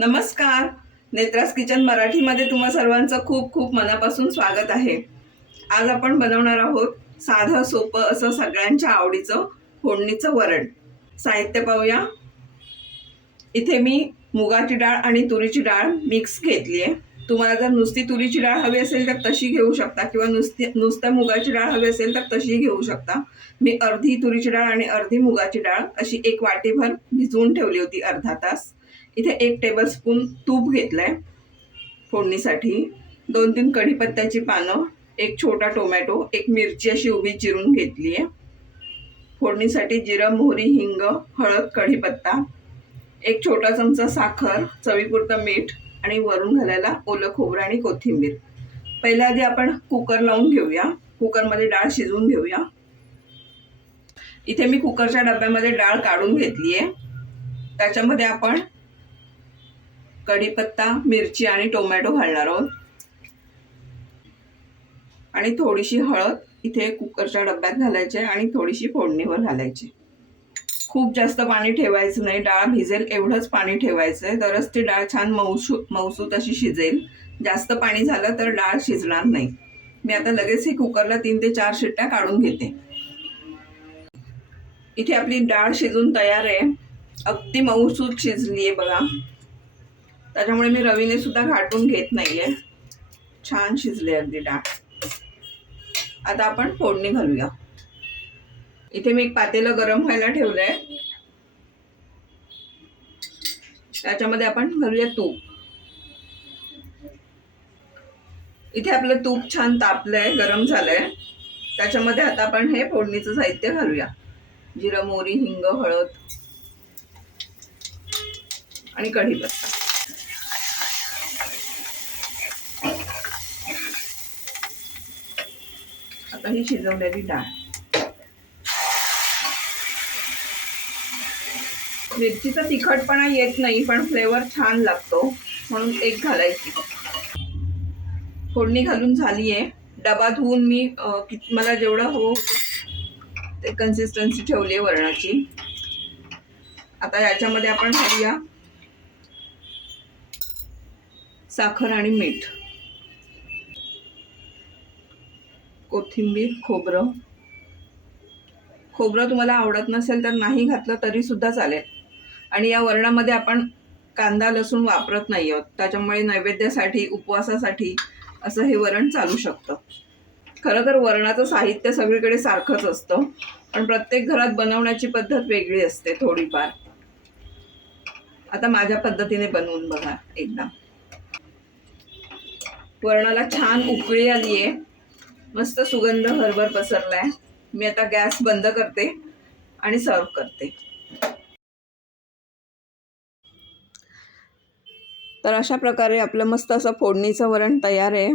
नमस्कार. नेत्रास किचन मराठीमध्ये तुम्हा सर्वांचं खूप खूप मनापासून स्वागत आहे. आज आपण बनवणार आहोत साधं सोपं असं सगळ्यांच्या आवडीचं फोडणीचं वरण. साहित्य पाहूया. इथे मी मुगाची डाळ आणि तुरीची डाळ मिक्स घेतली आहे. तुम्हाला जर नुसती तुरीची डाळ हवी असेल तर तशी घेऊ शकता किंवा नुसत्या मुगाची डाळ हवी असेल तर तशीही घेऊ शकता. मी अर्धी तुरीची डाळ आणि अर्धी मुगाची डाळ अशी एक वाटीभर भिजवून ठेवली होती अर्धा तास. इथे 1 टेबलस्पून तूप घेतलंय फोडणीसाठी, 2-3 कढीपत्त्याची पानं, एक छोटा टोमॅटो, एक मिरची अशी उभी चिरून घेतली आहे. फोडणीसाठी जिरं, मोहरी, हिंग, हळद, कढीपत्ता, एक छोटा चमचा साखर, चवीपुरतं मीठ आणि वरून घालायला ओलं खोबरं आणि कोथिंबीर. पहिल्या आधी आपण कुकर लावून घेऊया. कुकरमध्ये डाळ शिजवून घेऊया. इथे मी कुकरच्या डब्यामध्ये डाळ काढून घेतली आहे. त्याच्यामध्ये आपण कढीपत्ता, मिरची आणि टोमॅटो घालणार आहोत आणि थोडीशी हळद इथे कुकरच्या डब्यात घालायची आणि थोडीशी फोडणीवर घालायची. खूप जास्त पाणी ठेवायचं नाही, डाळ भिजेल एवढंच पाणी ठेवायचं आहे, तरच ती डाळ छान मऊसूत अशी शिजेल. जास्त पाणी झालं तर डाळ शिजणार नाही. मी आता लगेच ही कुकरला 3 ते 4 शिट्ट्या काढून घेते. इथे आपली डाळ शिजून तयार आहे. अगदी मऊसूत शिजली आहे बघा. त्याच्यामुळे मी रवीने सुद्धा घाटून घेत नाहीये. छान शिजले अगदी डाळ. आता आपण फोडणी घालूया. इथे मी एक पातेलं गरम व्हायला ठेवलंय. त्याच्यामध्ये आपण घालूया तूप. इथे आपलं तूप छान तापलंय, गरम झालंय. त्याच्यामध्ये आता आपण हे फोडणीचं साहित्य घालूया. जिरं, मोहरी, हिंग, हळद आणि कढीपत्ता. आता ही शिजवलेली डाळ. मिरचीचा तिखटपणा येत नाही पण फ्लेवर छान लागतो म्हणून एक घालायची. फोडणी घालून झाली आहे. डबा धुवून मी मला जेवढं होतं ते कन्सिस्टन्सी ठेवली आहे वरणाची. आता याच्यामध्ये आपण घालूया साखर आणि मीठ, कोथिंबीर, खोबरं. खोबरं तुम्हाला आवडत नसेल तर नाही घातलं तरी सुद्धा चालेल. आणि या वरणामध्ये आपण कांदा लसूण वापरत नाही आहोत, त्याच्यामुळे नैवेद्यासाठी, उपवासासाठी असं हे वरण चालू शकतं. खरं तर वरणाचं साहित्य सगळीकडे सारखंच असतं, पण प्रत्येक घरात बनवण्याची पद्धत वेगळी असते थोडीफार. आता माझ्या पद्धतीने बनवून बघा एकदा. वरणाला छान उकळी आली आहे, मस्त सुगंध हरभर पसरलाय. मी आता गॅस बंद करते आणि सर्व करते. तर अशा प्रकारे आपलं मस्त असं फोडणीचं वरण तयार आहे.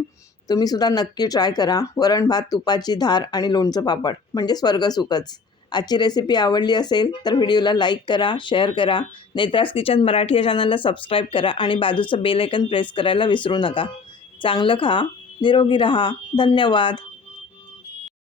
तुम्ही सुद्धा नक्की ट्राय करा. वरण भात, तुपाची धार आणि लोणचं पापड म्हणजे स्वर्गसुखच. आजची रेसिपी आवडली असेल तर व्हिडिओला लाईक करा, शेअर करा. नेत्रास किचन मराठी या चॅनलला सबस्क्राईब करा आणि बाजूचं बेल आयकन प्रेस करायला विसरू नका. चांगलं खा, निरोगी रहा. धन्यवाद.